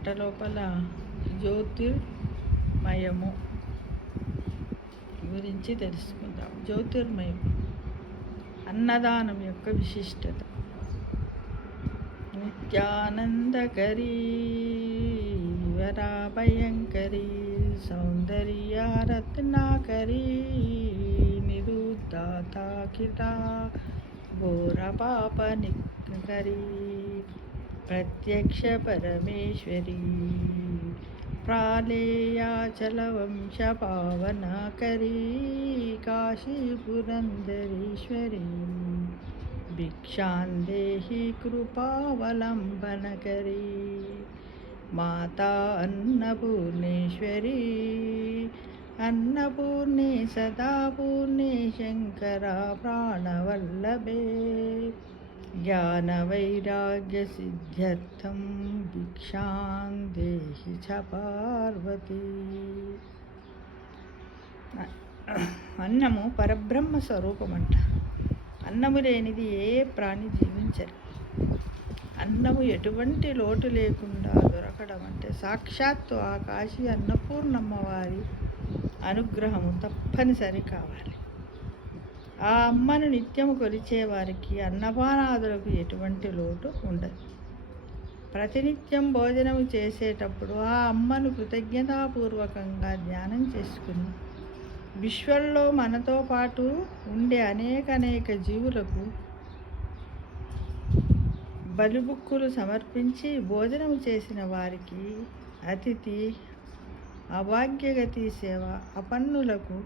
మాట లోపల జ్యోతిర్మయము గురించి తెలుసుకుందాం. జ్యోతిర్మయం అన్నదానం యొక్క విశిష్టత. నిత్యానందకరీ వరాభయంకరీ సౌందర్యరత్నాకరీ నిరుద్ధాతాకిటా ఘోర పాపనికరీ ప్రత్యక్ష పరమేశ్వరీ ప్రాళేయాచలవంశ పావనకరీ కాశీపురందరీశ్వరీ భిక్షాందేహి కృపావలంబనకరీ మాతా అన్నపూర్ణేశ్వరీ అన్నపూర్ణే సదాపూర్ణే శంకరా ప్రాణవల్లభే జ్ఞానవైరాగ్యసిద్ధ్యర్థం భిక్షాం దేహి చ పార్వతీ. అన్నము పరబ్రహ్మ స్వరూపమంట. అన్నము లేనిది ఏ ప్రాణి జీవించరు. అన్నము ఎటువంటి లోటు లేకుండా దొరకడం అంటే సాక్షాత్తు ఆ కాశీ అన్నపూర్ణమ్మ వారి అనుగ్రహము తప్పనిసరి కావాలి. ఆ అమ్మను నిత్యము కొలిచేవారికి అన్నపానాదులకు ఎటువంటి లోటు ఉండదు. ప్రతినిత్యం భోజనము చేసేటప్పుడు ఆ అమ్మను కృతజ్ఞతాపూర్వకంగా ధ్యానం చేసుకుని విశ్వంలో మనతో పాటు ఉండే అనేక జీవులకు బలిబుక్కులు సమర్పించి భోజనము చేసిన వారికి అతిథి అభాగ్యగతి సేవ, అపన్నులకు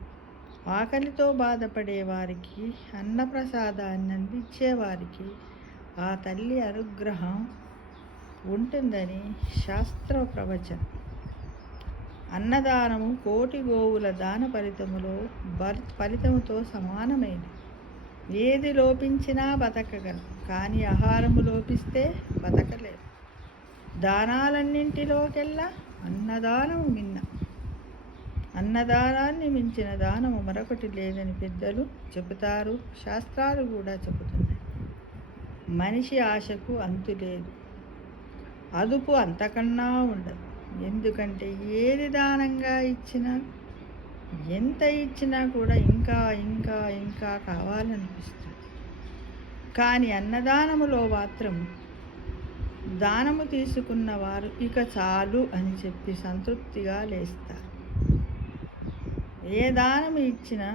ఆకలితో బాధపడే వారికి అన్నప్రసాదాన్ని అందించేవారికి ఆ తల్లి అనుగ్రహం ఉంటుందని శాస్త్ర ప్రవచనం. అన్నదానము కోటి గోవుల దాన ఫలితముతో సమానమైనది. ఏది లోపించినా బతకగలం, కానీ ఆహారము లోపిస్తే బతకలేము. దానాలన్నింటిలోకెల్లా అన్నదానము మిన్న. అన్నదానాన్ని మించిన దానము మరొకటి లేదని పెద్దలు చెబుతారు, శాస్త్రాలు కూడా చెబుతున్నాయి. మనిషి ఆశకు అంతు లేదు, అదుపు అంతకన్నా ఉండదు. ఎందుకంటే ఏది దానంగా ఇచ్చినా, ఎంత ఇచ్చినా కూడా ఇంకా ఇంకా ఇంకా కావాలనిపిస్తుంది. కానీ అన్నదానములో మాత్రం దానము తీసుకున్న వారు ఇక చాలు అని చెప్పి సంతృప్తిగా లేస్తారు. ఏ దానము ఇచ్చినా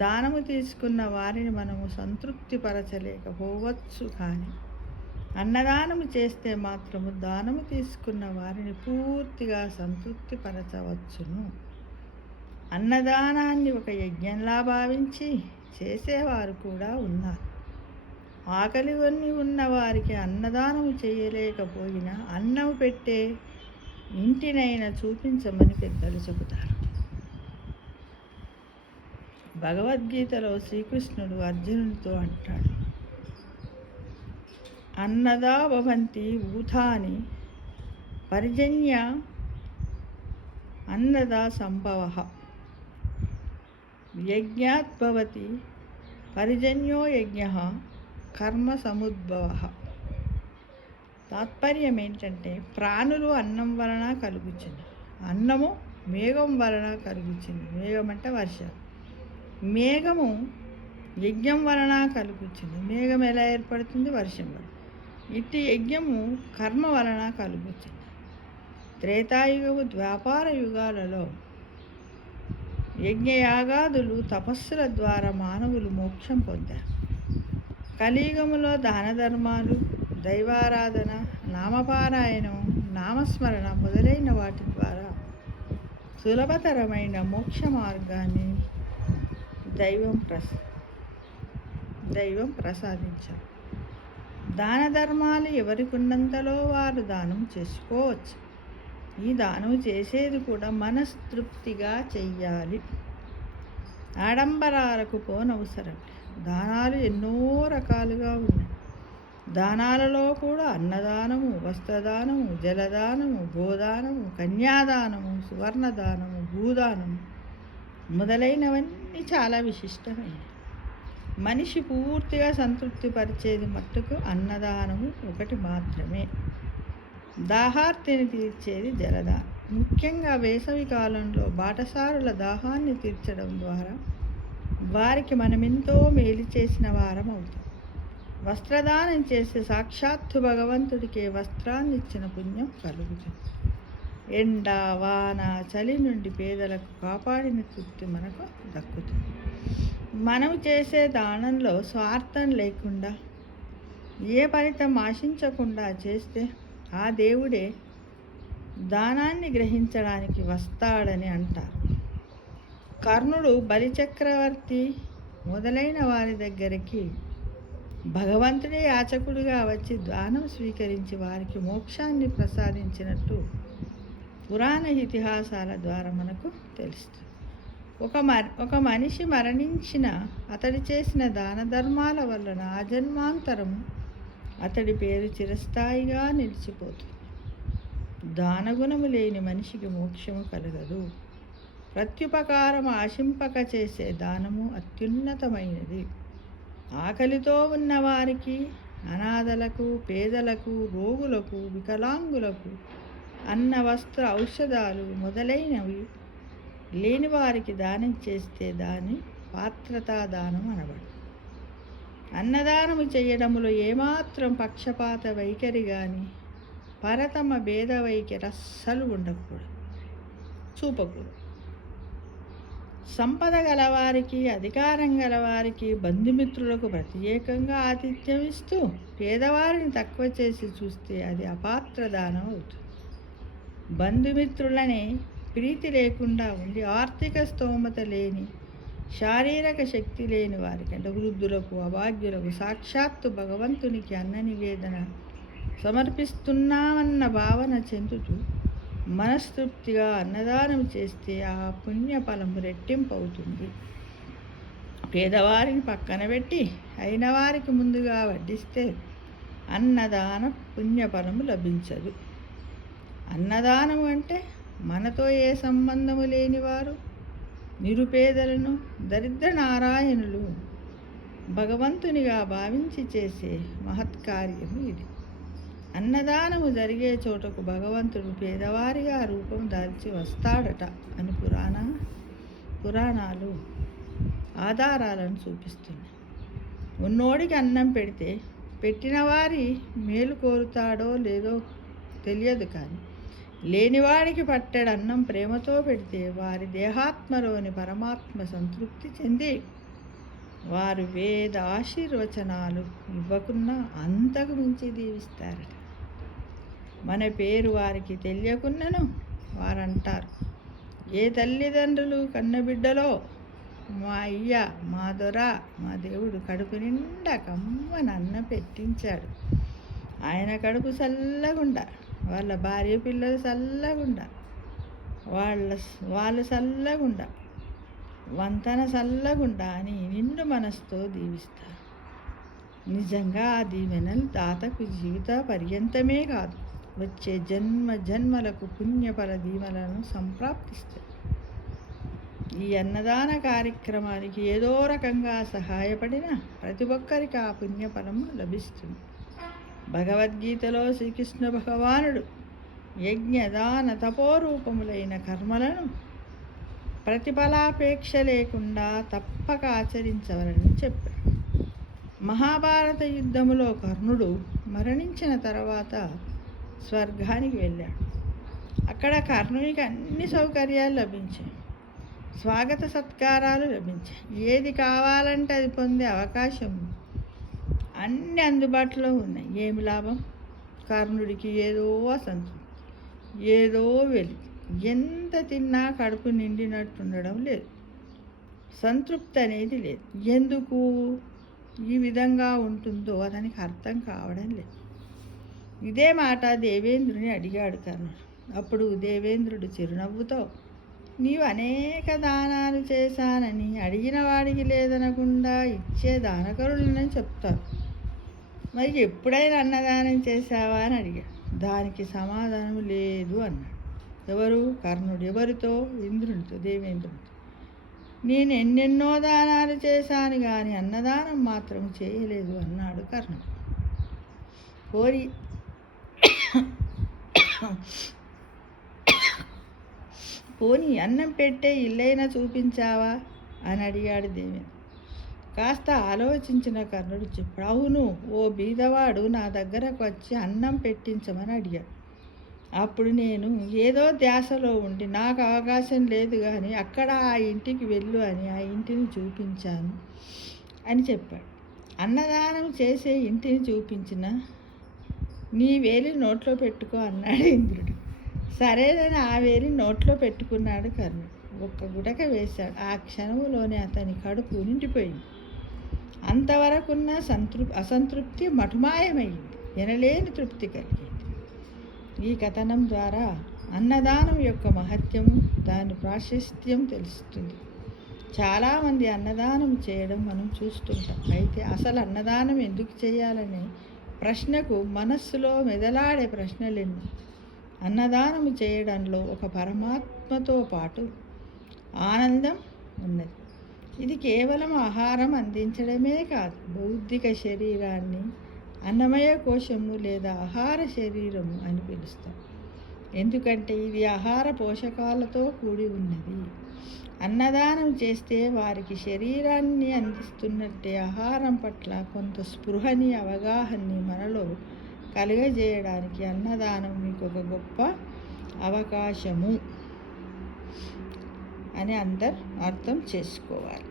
దానము తీసుకున్న వారిని మనము సంతృప్తి పరచలేకపోవచ్చు, కానీ అన్నదానము చేస్తే మాత్రము దానము తీసుకున్న వారిని పూర్తిగా సంతృప్తి పరచవచ్చును. అన్నదానాన్ని ఒక యజ్ఞంలా భావించి చేసేవారు కూడా ఉన్నారు. ఆకలి ఉన్న వారికి అన్నదానము చేయలేకపోయినా అన్నము పెట్టే ఇంటినైనా చూపించమని పెద్దలు చెబుతారు. భగవద్గీతలో శ్రీకృష్ణుడు అర్జునుడితో అంటాడు, అన్నదా భవంతి భూతాని పర్జన్య అన్నదా సంభవః యజ్ఞాత్ భవతి పర్జన్యో యజ్ఞః కర్మ సముద్భవః. తాత్పర్యం ఏంటంటే ప్రాణులు అన్నం వలన కలుగుతుంది, అన్నము మేఘం వలన కలుగుతుంది. మేఘం అంటే వర్షం. మేఘము యజ్ఞం వలన కలుగుతుంది. మేఘం ఎలా ఏర్పడుతుంది? వర్షం వలన. ఇట్టి యజ్ఞము కర్మ వలన కలుగుతుంది. త్రేతాయుగము ద్వాపార యుగాలలో యజ్ఞయాగాదులు తపస్సుల ద్వారా మానవులు మోక్షం పొందారు. కలియుగములో దాన ధర్మాలు, దైవారాధన, నామపారాయణం, నామస్మరణ మొదలైన వాటి ద్వారా సులభతరమైన మోక్ష మార్గాన్ని దైవం ప్రసాదించారు. దాన ధర్మాలు ఎవరికున్నంతలో వారు దానం చేసుకోవచ్చు. ఈ దానం చేసేది కూడా మనస్తృప్తిగా చెయ్యాలి. ఆడంబరాలకు పోనవసరం. దానాలు ఎన్నో రకాలుగా ఉన్నాయి. దానాలలో కూడా అన్నదానము, వస్త్రదానము, జలదానము, గోదానము, కన్యాదానము, సువర్ణదానము, భూదానము మొదలైనవన్నీ చాలా విశిష్టమైనవి. మనిషి పూర్తిగా సంతృప్తి పరిచేది మట్టుకు అన్నదానము ఒకటి మాత్రమే. దాహార్తిని తీర్చేది జలదానం. ముఖ్యంగా వేసవి కాలంలో బాటసారుల దాహాన్ని తీర్చడం ద్వారా వారికి మనమెంతో మేలు చేసిన వారం అవుతాం. వస్త్రదానం చేసి సాక్షాత్తు భగవంతుడికే వస్త్రాన్ని ఇచ్చిన పుణ్యం కలుగుతుంది. ఎండ వాన చలి నుండి పేదలకు కాపాడిన తృప్తి మనకు దక్కుతుంది. మనం చేసే దానంలో స్వార్థం లేకుండా ఏ ఫలితం ఆశించకుండా చేస్తే ఆ దేవుడే దానాన్ని గ్రహించడానికి వస్తాడని అంటారు. కర్ణుడు బలిచక్రవర్తి మొదలైన వారి దగ్గరికి భగవంతుడే యాచకుడిగా వచ్చి దానం స్వీకరించి వారికి మోక్షాన్ని ప్రసాదించినట్టు పురాణ ఇతిహాసాల ద్వారా మనకు తెలుస్తుంది. ఒక మనిషి మరణించిన అతడి చేసిన దాన ధర్మాల వలన ఆజన్మాంతరము అతడి పేరు చిరస్థాయిగా నిలిచిపోతుంది. దానగుణము లేని మనిషికి మోక్షము కలగదు. ప్రత్యుపకారం ఆశింపక చేసే దానము అత్యున్నతమైనది. ఆకలితో ఉన్నవారికి, అనాథలకు, పేదలకు, రోగులకు, వికలాంగులకు అన్న, వస్త్ర, ఔషధాలు మొదలైనవి లేని వారికి దానం చేస్తే దాని పాత్రతా దానం అనబడు. అన్నదానము చేయడములో ఏమాత్రం పక్షపాత వైఖరి కానీ పరతమ భేద వైఖరి అస్సలు ఉండకూడదు, చూపకూడదు. సంపద గలవారికి, అధికారం గలవారికి, బంధుమిత్రులకు ప్రత్యేకంగా ఆతిథ్యం ఇస్తూ పేదవారిని తక్కువ చేసి చూస్తే అది అపాత్ర దానం అవుతుంది. బంధుమిత్రులనే ప్రీతి లేకుండా ఉండి ఆర్థిక స్తోమత లేని, శారీరక శక్తి లేని వారికి అంటే వృద్ధులకు, అభాగ్యులకు సాక్షాత్తు భగవంతునికి అన్న నివేదన సమర్పిస్తున్నామన్న భావన చెందుతూ మనస్తృప్తిగా అన్నదానం చేస్తే ఆ పుణ్యఫలం రెట్టింపు అవుతుంది. పేదవారిని పక్కన పెట్టి అయిన వారికి ముందుగా వడ్డిస్తే అన్నదాన పుణ్యఫలము లభించదు. అన్నదానము అంటే మనతో ఏ సంబంధము లేనివారు, నిరుపేదలను, దరిద్ర నారాయణులు భగవంతునిగా భావించి చేసే మహత్కార్యము ఇది. అన్నదానము జరిగే చోటకు భగవంతుడు పేదవారిగా రూపం దాల్చి వస్తాడట అని పురాణాలు ఆధారాలను చూపిస్తున్నాయి. ఉన్నోడికి అన్నం పెడితే పెట్టిన వారి మేలు కోరుతాడో లేదో తెలియదు, కానీ లేనివాడికి పట్టెడు అన్నం ప్రేమతో పెడితే వారి దేహాత్మలోని పరమాత్మ సంతృప్తి చెంది వారు వేద ఆశీర్వచనాలు ఇవ్వకున్నా అంతకు మించి దీవిస్తారట. మన పేరు వారికి తెలియకున్నను వారంటారు, ఏ తల్లిదండ్రులు కన్నబిడ్డలో మా అయ్య, మా దొర, మా దేవుడు కడుపు నిండా కమ్మని అన్నం పెట్టించాడు. ఆయన కడుపు చల్లగుండా, వాళ్ళ భార్య పిల్లలు చల్లగుండా, వాళ్ళు చల్లగుండా, వంతన చల్లగుండా అని నిండు మనసుతో దీవిస్తారు. నిజంగా ఆ దీవెనలు దాతకు జీవిత పర్యంతమే కాదు, వచ్చే జన్మలకు పుణ్యఫల దీవెనలను సంప్రాప్తిస్తాయి. ఈ అన్నదాన కార్యక్రమానికి ఏదో రకంగా సహాయపడిన ప్రతి ఒక్కరికి ఆ పుణ్యఫలము లభిస్తుంది. భగవద్గీతలో శ్రీకృష్ణ భగవానుడు యజ్ఞదాన తపోరూపములైన కర్మలను ప్రతిఫలాపేక్ష లేకుండా తప్పక ఆచరించవలని చెప్పాడు. మహాభారత యుద్ధములో కర్ణుడు మరణించిన తర్వాత స్వర్గానికి వెళ్ళాడు. అక్కడ కర్ణునికి అన్ని సౌకర్యాలు లభించాయి, స్వాగత సత్కారాలు లభించాయి. ఏది కావాలంటే అది పొందే అవకాశం అన్ని అందుబాటులో ఉన్నాయి. ఏమి లాభం? కర్ణుడికి ఏదో అసంతృప్తి, ఏదో వెలి, ఎంత తిన్నా కడుపు నిండినట్టుండడం లేదు, సంతృప్తి అనేది లేదు. ఎందుకు ఈ విధంగా ఉంటుందో అతనికి అర్థం కావడం లేదు. ఇదే మాట దేవేంద్రుని అడిగాడు కర్ణుడు. అప్పుడు దేవేంద్రుడు చిరునవ్వుతో, నీవు అనేక దానాలు చేశానని అడిగిన వాడికి లేదనకుండా ఇచ్చే దానకరులని చెప్తారు, మరి ఎప్పుడైనా అన్నదానం చేశావా అని అడిగాడు. దానికి సమాధానం లేదు అన్నాడు. ఎవరు? కర్ణుడు. ఎవరితో? ఇంద్రునితో, దేవేంద్రునితో. నేను ఎన్నెన్నో దానాలు చేశాను కానీ అన్నదానం మాత్రం చేయలేదు అన్నాడు కర్ణుడు. పోనీ అన్నం పెట్టే ఇల్లైనా చూపించావా అని అడిగాడు దేవేంద్ర. కాస్త ఆలోచించిన కర్ణుడు చెప్పాడు, అవును, ఓ బీదవాడు నా దగ్గరకు వచ్చి అన్నం పెట్టించమని అడిగాడు. అప్పుడు నేను ఏదో ధ్యాసలో ఉండి నాకు అవకాశం లేదు కానీ అక్కడ ఆ ఇంటికి వెళ్ళు అని ఆ ఇంటిని చూపించాను అని చెప్పాడు. అన్నదానం చేసే ఇంటిని చూపించిన నీ వేలి నోట్లో పెట్టుకో అన్నాడు ఇంద్రుడు. సరేనని ఆ వేలి నోట్లో పెట్టుకున్నాడు కర్ణుడు. ఒక్క గుటక వేశాడు. ఆ క్షణంలోనే అతని కడుపు నిండిపోయింది. అంతవరకున్న అసంతృప్తి మటుమాయమైంది. ఎనలేని తృప్తి కలిగింది. ఈ కథనం ద్వారా అన్నదానం యొక్క మహత్యము, దాని ప్రాశస్త్యం తెలుస్తుంది. చాలామంది అన్నదానం చేయడం మనం చూస్తుంటాం. అయితే అసలు అన్నదానం ఎందుకు చేయాలనే ప్రశ్నకు మనస్సులో మెదలాడే ప్రశ్నలెన్నో. అన్నదానం చేయడంలో ఒక పరమాత్మతో పాటు ఆనందం ఉన్నది. ఇది కేవలం ఆహారం అందించడమే కాదు, బౌద్ధిక శరీరాన్ని అన్నమయ కోశము లేదా ఆహార శరీరము అని పిలుస్తాం. ఎందుకంటే ఇది ఆహార పోషకాలతో కూడి ఉన్నది. అన్నదానం చేస్తే వారికి శరీరాన్ని అందిస్తున్నట్టే ఆహారం పట్ల కొంత స్పృహని, అవగాహనని మనలో కలుగజేయడానికి అన్నదానం మీకు ఒక గొప్ప అవకాశము అని అందరు అర్థం చేసుకోవాలి.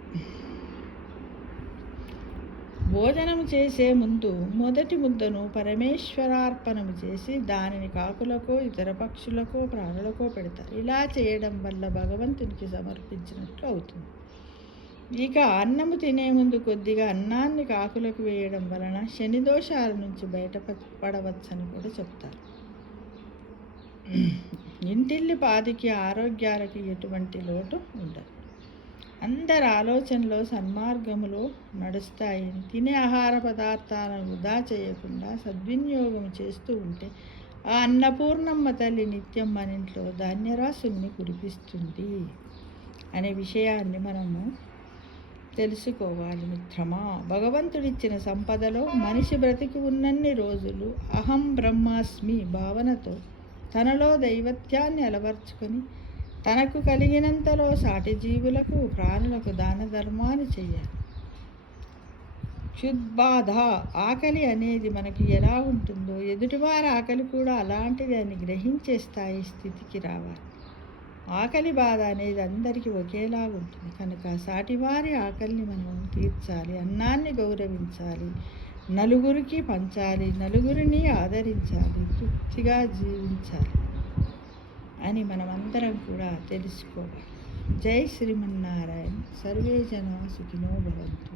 భోజనం చేసే ముందు మొదటి ముద్దను పరమేశ్వరార్పణము చేసి దానిని కాకులకో ఇతర పక్షులకో ప్రాణులకో పెడతారు. ఇలా చేయడం వల్ల భగవంతునికి సమర్పించినట్లు అవుతుంది. ఇక అన్నము తినే ముందు కొద్దిగా అన్నాన్ని కాకులకు వేయడం వలన శని దోషాల నుంచి బయటపడవచ్చని కూడా చెప్తారు. ఇంటిల్లి పాదికి ఆరోగ్యాలకి ఎటువంటి లోటు ఉండదు. అందరి ఆలోచనలో సన్మార్గములో నడుస్తాయని, తినే ఆహార పదార్థాలను వృధా చేయకుండా సద్వినియోగం చేస్తూ ఉంటే ఆ అన్నపూర్ణమ్మ తల్లి నిత్యం మన ఇంట్లో ధాన్యరాశుల్ని కురిపిస్తుంది అనే విషయాన్ని మనము తెలుసుకోవాలి మిత్రమా. భగవంతుడిచ్చిన సంపదలో మనిషి బ్రతికి ఉన్నన్ని రోజులు అహం బ్రహ్మాస్మి భావనతో తనలో దైవత్యాన్ని అలవర్చుకొని తనకు కలిగినంతలో సాటి జీవులకు, ప్రాణులకు దాన ధర్మాన్ని చెయ్యాలి. క్షుద్బాధ, ఆకలి అనేది మనకి ఎలా ఉంటుందో ఎదుటివారి ఆకలి కూడా అలాంటిది అని గ్రహించే స్థితికి రావాలి. ఆకలి బాధ అనేది అందరికీ ఒకేలా ఉంటుంది కనుక సాటివారి ఆకలిని మనం తీర్చాలి, అన్నాన్ని గౌరవించాలి, నలుగురికి పంచాలి, నలుగురిని ఆదరించాలి, తృప్తిగా జీవించాలి అని మనమందరం కూడా తెలుసుకోవాలి. జై శ్రీమన్నారాయణ. సర్వే జనా సుఖినో భవంతు.